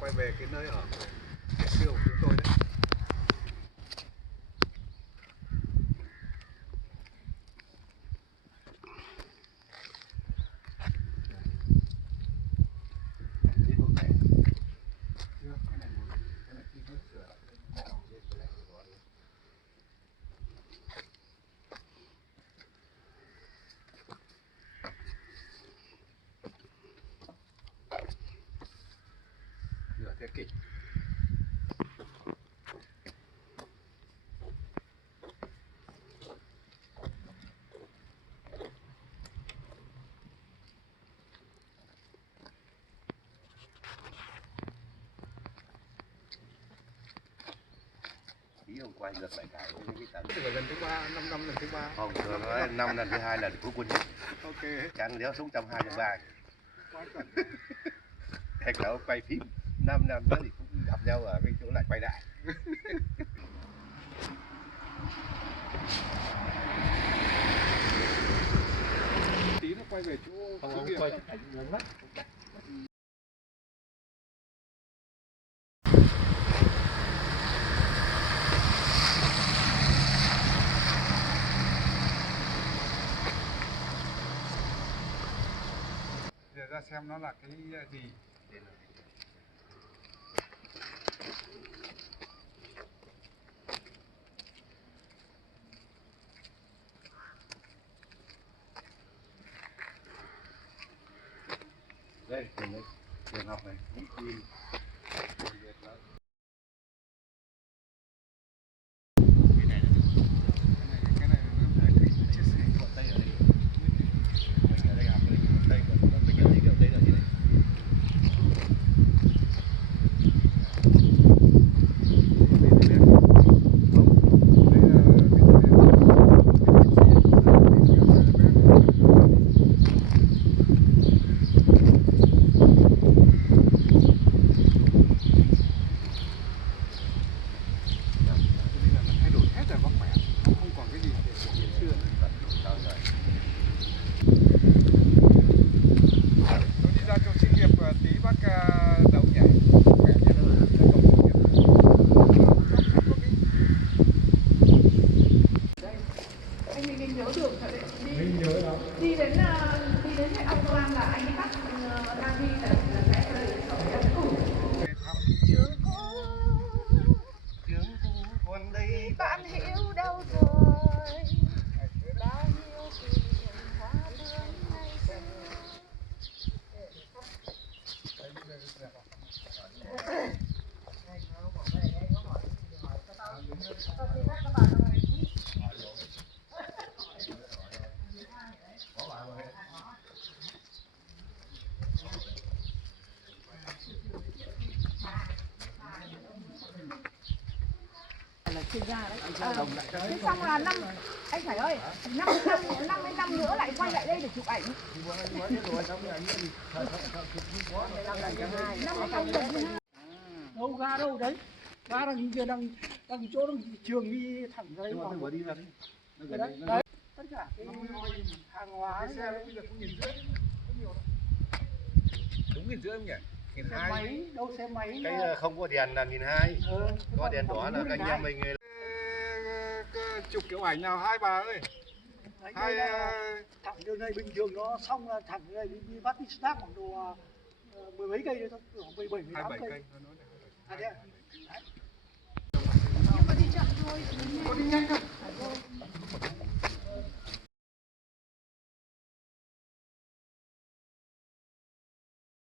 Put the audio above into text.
quay về cái nơi ở của ngày xưa của chúng tôi đấy. Nửa thế kỷ. Tí ông quay ngược lại cái tầng. Tức là lần thứ 3, 5 năm lần thứ 3. Không, tôi nói 5 lần thứ 2 lần cuối quân. Ok. Chẳng đéo xuống 120 130. Thế là ông quay phim 5 năm nữa thì cũng gặp nhau ở cái chỗ lại quay lại. Tí nó quay về chỗ Ông quay cái cảnh lớn lắm. Giờ ra xem nó là cái gì. Đây, trường học này, cũng tin. Cái này nó phải chia sẻ. Tây ở đây. Mình ở đây học đây, Tây còn mình ở đây Tây ở đây. Đi đến hết ông công an là anh đi bắt đang đi là sẽ bạn hiểu đâu rồi bao nhiêu kỷ niệm tha phương ngày xưa. Thế xong là anh Khải ơi, 50 năm nữa lại quay lại đây để chụp ảnh. 50 năm nữa. Đâu ga đâu đấy? Ga đang kia đang chỗ đang trường đi thẳng ra đấy. Vừa đi ra đấy. Đấy. Tất cả cái hàng hóa Cái xe bây giờ cũng 1.500 không nhiều đâu. Đúng 1.500 không nhỉ? xe máy, đâu xe máy. Cái không có đèn là 1.200. Có đèn đỏ là anh em mình Chụp kiểu ảnh nào hai bà ơi. Hai thẳng đường này bình thường nó xong là thẳng đường này đi bắt đi start khoảng độ 10 mấy cây thôi, khoảng 17 18 cây. À thế ạ? Nhưng mà đi chậm thôi. Có đi nhanh không?